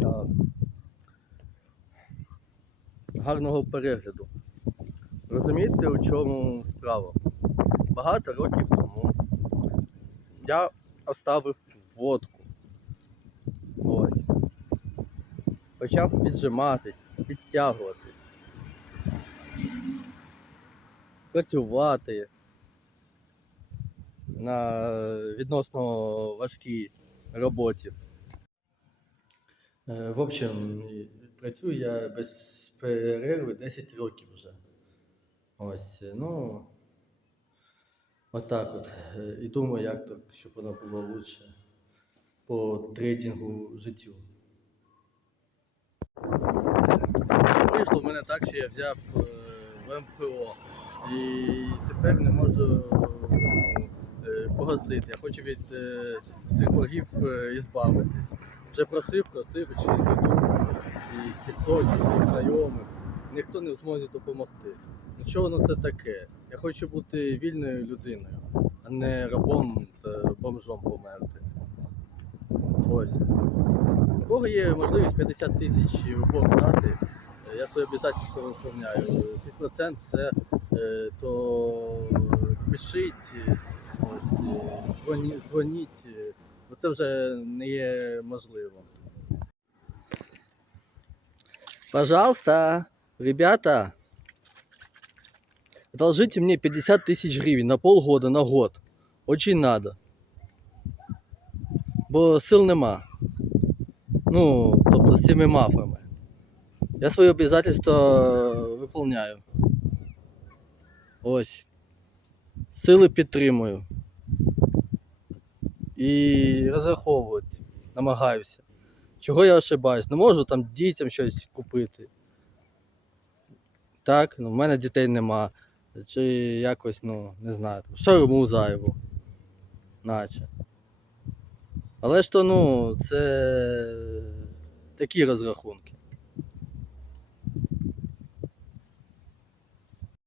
Так. Гарного перегляду. Розумієте, у чому справа? Багато років тому я оставив водку. Ось. Почав піджиматись, підтягуватись, працювати на відносно важкій роботі. Е, В общем, працюю я без перерви 10 років вже. Ось, ну. Отак от. Е, І думаю, як так, щоб воно було лучше по трейдингу життю. Вийшло в мене так, що я взяв е, в МФО і тепер не можу ну, погасити. Я хочу від е, цих боргів е, ізбавитись. Вже просив, просив і через YouTube, і TikTok, і всіх знайомих. Ніхто не в змозі допомогти. Ну що воно це таке? Я хочу бути вільною людиною, а не рабом та бомжом померти. Ось. У кого є можливість 50 тисяч в борг дати, е, я своє виконую. Під процент все, е, то пишіть, дзвоніть, дзвоніть, бо це вже не є можливо. Пожалуйста, ребята, одолжите мне 50 тысяч гривен на полгода, на год. Очень надо. Бо сил нема. Ну, тобто з цими мафами. Я свої обов'язательства виконую. Ось. Сили підтримую. І розраховувати намагаюся. Чого я ошибаюсь? Не можу там дітям щось купити. Так, ну в мене дітей нема. Чи якось, ну, не знаю, там, шаурму зайву. Наче. Але ж то, ну, це такі розрахунки.